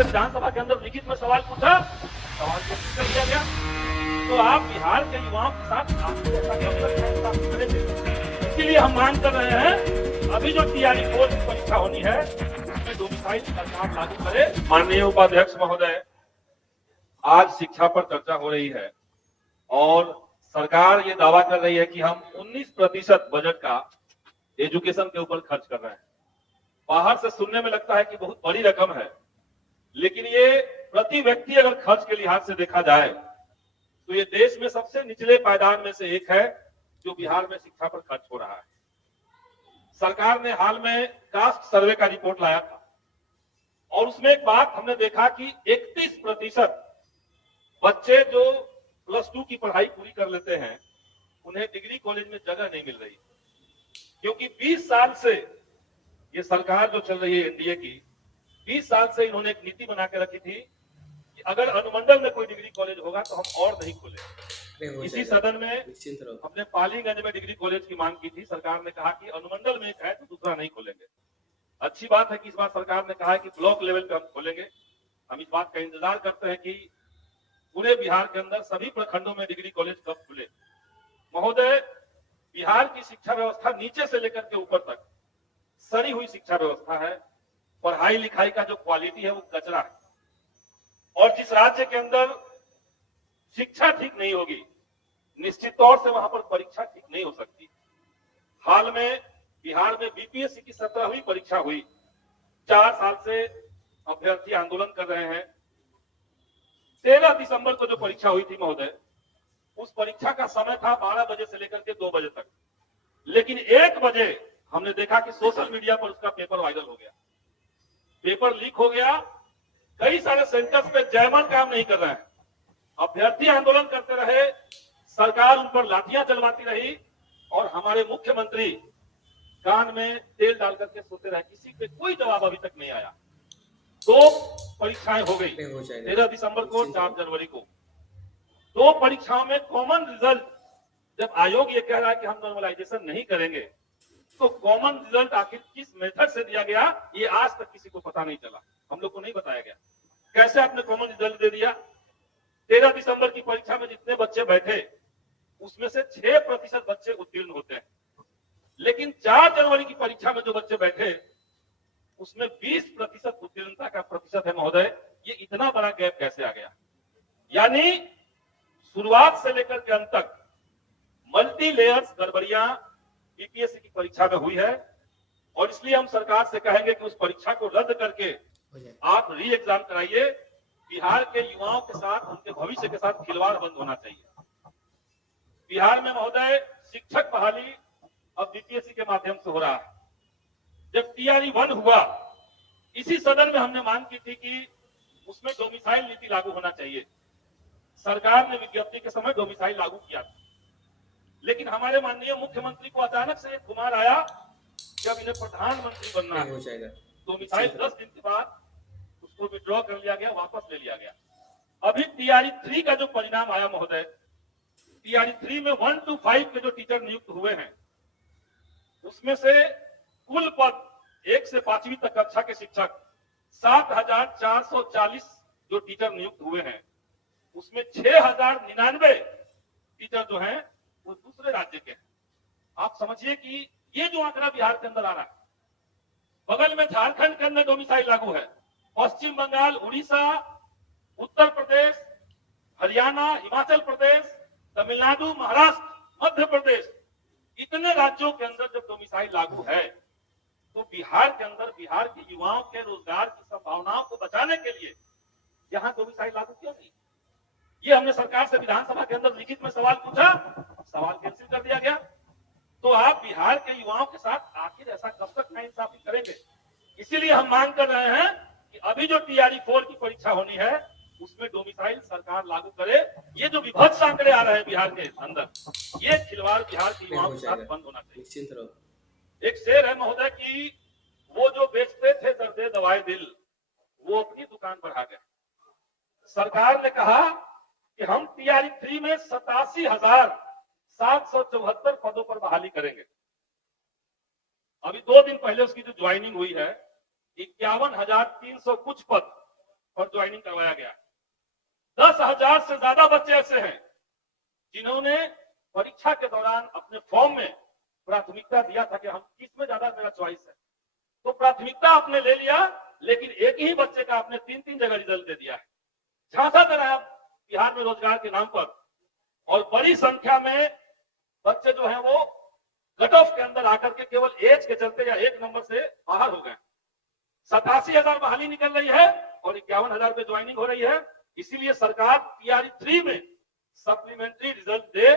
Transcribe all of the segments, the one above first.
से विधानसभा के अंदर लिखित में सवाल पूछा, सवाल को कर दिया गया। तो आप बिहार के युवाओं के साथ इसीलिए हम मांग कर रहे हैं, अभी जो टीआरई 4 की परीक्षा होनी है उसमें डोमिसाइल सरकार लागू करे। माननीय उपाध्यक्ष महोदय, आज शिक्षा पर चर्चा हो रही है और सरकार ये दावा कर रही है कि हम 19% बजट का एजुकेशन के ऊपर खर्च कर रहे हैं। बाहर से सुनने में लगता है कि बहुत बड़ी रकम है, लेकिन ये प्रति व्यक्ति अगर खर्च के लिहाज से देखा जाए तो ये देश में सबसे निचले पायदान में से एक है जो बिहार में शिक्षा पर खर्च हो रहा है। सरकार ने हाल में कास्ट सर्वे का रिपोर्ट लाया था और उसमें एक बात हमने देखा कि 31% बच्चे जो +2 की पढ़ाई पूरी कर लेते हैं उन्हें डिग्री कॉलेज में जगह नहीं मिल रही, क्योंकि 20 साल से ये सरकार जो चल रही है एनडीए की, 20 साल से इन्होंने एक नीति बना के रखी थी कि अगर अनुमंडल में कोई डिग्री कॉलेज होगा तो हम और नहीं खोलेंगे। इसी सदन में अपने पालीगंज में डिग्री कॉलेज की मांग की थी, सरकार ने कहा कि अनुमंडल में एक है तो दूसरा नहीं खोलेंगे। अच्छी बात है कि इस बार सरकार ने कहा है कि ब्लॉक लेवल पे हम खोलेंगे। हम इस बात का इंतजार करते हैं कि पूरे बिहार के अंदर सभी प्रखंडों में डिग्री कॉलेज कब खुले। महोदय, बिहार की शिक्षा व्यवस्था नीचे से लेकर के ऊपर तक सड़ी हुई शिक्षा व्यवस्था है। पढ़ाई लिखाई का जो क्वालिटी है वो कचरा है, और जिस राज्य के अंदर शिक्षा ठीक नहीं होगी निश्चित तौर से वहां पर परीक्षा ठीक नहीं हो सकती। हाल में बिहार में बीपीएससी की 17वीं परीक्षा हुई। 4 साल से अभ्यर्थी आंदोलन कर रहे हैं। 13 दिसंबर को जो परीक्षा हुई थी महोदय, उस परीक्षा का समय था 12 बजे से लेकर के 2 बजे तक, लेकिन 1 बजे हमने देखा कि सोशल मीडिया पर उसका पेपर वायरल हो गया, पेपर लीक हो गया। कई सारे सेंटर्स पे जयमन काम नहीं कर रहे हैं, अभ्यर्थी आंदोलन करते रहे, सरकार उन पर लाठियां चलवाती रही और हमारे मुख्यमंत्री कान में तेल डाल करके सोते रहे। किसी पे कोई जवाब अभी तक नहीं आया। 2 परीक्षाएं हो गई, 13 दिसंबर को, 4 जनवरी को। 2 परीक्षाओं में कॉमन रिजल्ट, जब आयोग ये कह रहा है कि हम नॉर्मलाइजेशन नहीं करेंगे, तो कॉमन रिजल्ट आखिर किस मेथड से दिया गया ये आज तक किसी को पता नहीं चला, हम लोग को नहीं बताया गया। कैसे आपने कॉमन रिजल्ट दे दिया? 13 दिसंबर की परीक्षा में जितने बच्चे बैठे उसमें से 6% बच्चे उत्तीर्ण होते हैं, लेकिन 4 जनवरी की परीक्षा में जो बच्चे बैठे उसमें 20% उत्तीर्णता का प्रतिशत है। महोदय, ये इतना बड़ा गैप कैसे आ गया? यानी शुरुआत से लेकर के अंत तक मल्टी लेयर्स गड़बड़ियां बीपीएससी की परीक्षा में हुई है, और इसलिए हम सरकार से कहेंगे कि उस परीक्षा को रद्द करके आप री एग्जाम कराइए। बिहार के युवाओं के साथ, उनके भविष्य के साथ खिलवाड़ बंद होना चाहिए। बिहार में महोदय शिक्षक बहाली अब बीपीएससी के माध्यम से हो रहा है। जब टीआरई 1 हुआ, इसी सदन में हमने मांग की थी कि उसमें डोमिसाइल नीति लागू होना चाहिए। सरकार ने विज्ञप्ति के समय डोमिसाइल लागू किया था, लेकिन हमारे माननीय मुख्यमंत्री को अचानक से एक खुमार आया कि अब इन्हें प्रधानमंत्री बनना है। डोमिसाइल 10 दिन के बाद उसको विड्रॉ कर लिया गया, वापस ले लिया गया। अभी टीआरई 3 का जो परिणाम आया महोदय, टीआरई 3 में 1 to 5 के जो टीचर नियुक्त हुए हैं उसमें से कुल पद 1 से 5वीं तक कक्षा के शिक्षक 7,440 जो टीचर नियुक्त हुए हैं, उसमें 6,099 टीचर जो हैं वो दूसरे राज्य के हैं। आप समझिए कि ये जो आंकड़ा बिहार के अंदर आ रहा है, बगल में झारखंड के अंदर डोमिसाइल लागू है, पश्चिम बंगाल, उड़ीसा, उत्तर प्रदेश, हरियाणा, हिमाचल प्रदेश, तमिलनाडु, महाराष्ट्र, मध्य प्रदेश, इतने राज्यों के अंदर जब डोमिसाइल लागू है तो बिहार के अंदर बिहार के युवाओं के रोजगार की संभावनाओं को बचाने के लिए यहाँ डोमिसाइल लागू क्यों नहीं? ये हमने सरकार से विधानसभा के अंदर लिखित में सवाल पूछा, सवाल कैंसिल कर दिया गया। तो आप बिहार के युवाओं के साथ आखिर ऐसा कब तक नाइंसाफी करेंगे? इसीलिए हम मांग कर रहे हैं कि अभी जो टीआरई 4 की परीक्षा होनी है उसमें डोमिसाइल सरकार लागू करे। ये जो विभत्स आंकड़े आ रहे हैं बिहार के अंदर, ये खिलवाड़ बिहार के युवाओं के साथ बंद होना चाहिए। एक शेर है महोदय कि वो जो बेचते थे दर्दे दवाए दिल, वो अपनी दुकान बढ़ा गए। सरकार ने कहा कि हम टीआरई 3 में 87,774 पदों पर बहाली करेंगे। अभी 2 दिन पहले उसकी जो ज्वाइनिंग हुई है 51,300 कुछ पद पर ज्वाइनिंग करवाया गया। 10,000 से ज्यादा बच्चे ऐसे हैं जिन्होंने परीक्षा के दौरान अपने फॉर्म में प्राथमिकता दिया था कि हम किस में ज्यादा मेरा चॉइस है, तो प्राथमिकता आपने ले लिया, लेकिन एक ही बच्चे का आपने 3-3 जगह रिजल्ट दे दिया है। झांसा कराया बिहार में रोजगार के नाम पर, और बड़ी संख्या में बच्चे जो हैं वो कट ऑफ के अंदर आकर के केवल एज के चलते या एक नंबर से बाहर हो गए। 87,000 बहाली निकल रही है और 51,000 पे ज्वाइनिंग हो रही है। इसीलिए सरकार टीआरई 3 में सप्लीमेंट्री रिजल्ट दे।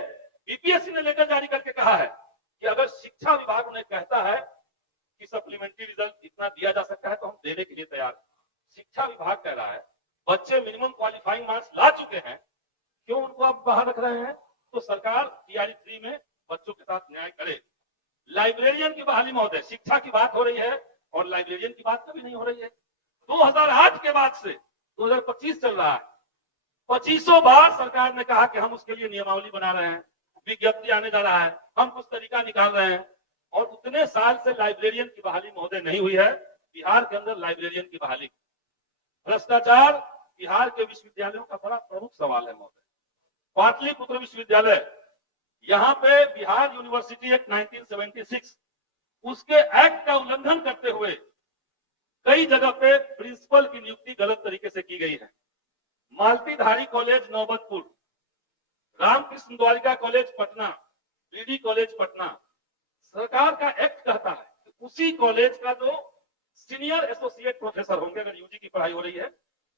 बीपीएससी ने लेकर जारी करके कहा है कि अगर शिक्षा विभाग उन्हें कहता है कि सप्लीमेंट्री रिजल्ट इतना दिया जा सकता है तो हम देने के लिए तैयार हैं। शिक्षा विभाग कह रहा है बच्चे मिनिमम क्वालिफाइंग मार्क्स ला चुके हैं, क्यों उनको आप बाहर रख रहे हैं? तो सरकार टीआरई 3 में बच्चों के साथ न्याय करे। लाइब्रेरियन की बहाली महोदय, शिक्षा की बात हो रही है और लाइब्रेरियन की बात कभी नहीं हो रही है। 2008 के बाद से 2025 चल रहा है, 2500 बार सरकार ने कहा कि हम उसके लिए नियमावली बना रहे हैं, विज्ञप्ति आने जा रहा है, हम कुछ तरीका निकाल रहे हैं, और उतने साल से लाइब्रेरियन की बहाली महोदय नहीं हुई है। बिहार के अंदर लाइब्रेरियन की बहाली, भ्रष्टाचार बिहार के विश्वविद्यालयों का बड़ा प्रमुख सवाल है महोदय। पाटलिपुत्र विश्वविद्यालय, यहाँ पे बिहार यूनिवर्सिटी एक्ट 1976 उसके एक्ट का उल्लंघन करते हुए कई जगह पे प्रिंसिपल की नियुक्ति गलत तरीके से की गई है। Maltidhari college Naubatpur, Ramkrishna Dwarika college Patna, BD college Patna, सरकार का एक्ट कहता है कि उसी कॉलेज का जो सीनियर एसोसिएट प्रोफेसर होंगे, अगर यूजी की पढ़ाई हो रही है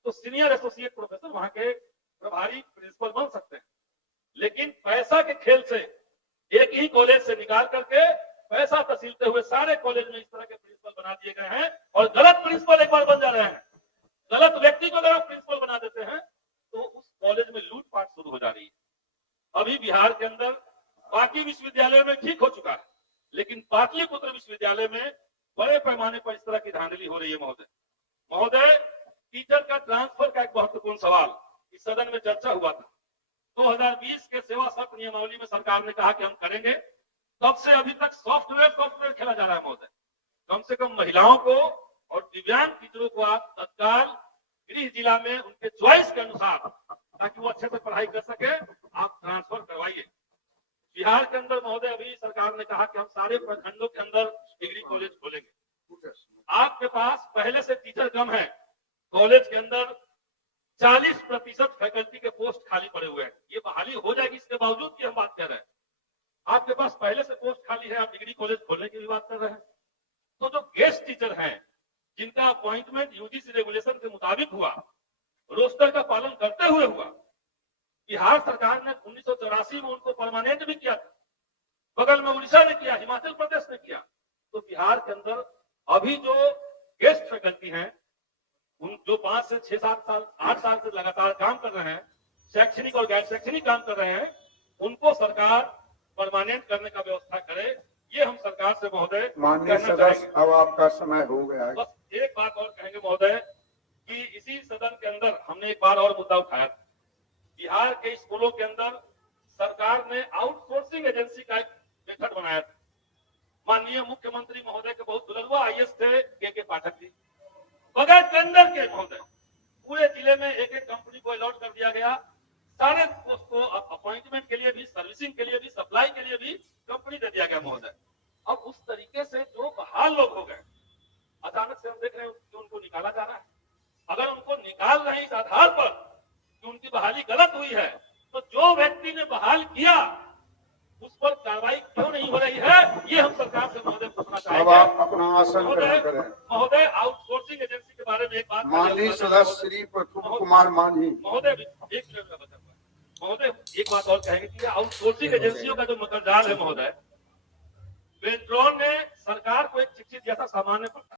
तो सीनियर एसोसिएट प्रोफेसर वहां के प्रभारी प्रिंसिपल बन सकते हैं। लेकिन पैसा के खेल से एक ही कॉलेज से निकाल करके पैसा तसीलते हुए सारे कॉलेज में इस तरह के प्रिंसिपल बना दिए गए हैं, और गलत प्रिंसिपल एक बार बन जा रहे हैं, गलत व्यक्ति को अगर आप प्रिंसिपल बना देते हैं तो उस कॉलेज में लूटपाट शुरू हो जा रही है। अभी बिहार के अंदर बाकी विश्वविद्यालय में ठीक हो चुका है, लेकिन पाटलिपुत्र विश्वविद्यालय में बड़े पैमाने पर इस तरह की धांधली हो रही है महोदय। टीचर का ट्रांसफर का एक महत्वपूर्ण सवाल इस सदन में चर्चा हुआ था। 2020 के सेवा शर्त नियमावली में सरकार ने कहा कि हम करेंगे, तब से अभी तक सॉफ्टवेयर खेला जा रहा है महोदय। कम से कम महिलाओं को और दिव्यांग टीचरों को आप तत्काल गृह जिला में उनके चॉइस के अनुसार, ताकि वो अच्छे से पढ़ाई कर सके, आप ट्रांसफर करवाइए। बिहार के अंदर महोदय अभी सरकार ने कहा कि हम सारे प्रखंडों के अंदर डिग्री कॉलेज खोलेंगे। आपके पास पहले से टीचर कम है, कॉलेज के अंदर 40% फैकल्टी के पोस्ट खाली पड़े हुए हैं। ये बहाली हो जाएगी, इसके बावजूद की हम बात कर रहे हैं। आपके पास पहले से पोस्ट खाली है, आप डिग्री कॉलेज खोलने की भी बात कर रहे हैं। तो जो गेस्ट टीचर हैं, जिनका अपॉइंटमेंट यूजीसी रेगुलेशन के मुताबिक हुआ, रोस्टर का पालन करते हुए हुआ, बिहार सरकार ने 1984 में उनको परमानेंट भी किया था, बगल में उड़ीसा ने किया, हिमाचल प्रदेश ने किया। तो बिहार के अंदर अभी जो गेस्ट फैकल्टी हैं, उन जो 5 से 6, 7 साल 8 साल से लगातार काम कर रहे हैं, शैक्षणिक और गैर शैक्षणिक काम कर रहे हैं, उनको सरकार परमानेंट करने का व्यवस्था करे। ये हम सरकार से महोदय माननीय सदस्य, अब आपका समय हो गया है। बस एक बात और कहेंगे महोदय कि इसी सदन के अंदर हमने एक बार और मुद्दा उठाया था। बिहार के स्कूलों के अंदर सरकार ने आउटसोर्सिंग एजेंसी का एक मेथड बनाया था। माननीय मुख्यमंत्री महोदय के बहुत दुलरुआ आईएएस थे के पाठक जी, बगैर टेंडर के महोदय पूरे जिले में एक कंपनी को अलॉट कर दिया गया। सारे पोस्ट को अपॉइंटमेंट के लिए भी, सर्विसिंग के लिए भी, सप्लाई के लिए भी कंपनी दे दिया गया महोदय। अब उस तरीके से जो बहाल लोग हो गए, अचानक से हम देख रहे हैं कि उनको निकाला जा रहा है। अगर उनको निकाल रहे हैं इस आधार पर कि उनकी बहाली गलत हुई है, तो जो व्यक्ति ने बहाल किया उस पर कार्रवाई क्यों नहीं हो रही है, ये हम सरकार से महोदय पूछना चाहेंगे। अब आप अपना आसन ग्रहण करें। महोदय, आउटसोर्सिंग एजेंसी के बारे में एक बात माननीय सदस्य श्री प्रफुल्ल कुमार मांझी महोदय, एक मिनट का बचा महोदय, एक बात और कहेंगे कि आउटसोर्सिंग एजेंसियों का जो मकरजाल है महोदय, बेल्ट्रॉन ने सरकार को एक चिट्ठी दिया था सामान्य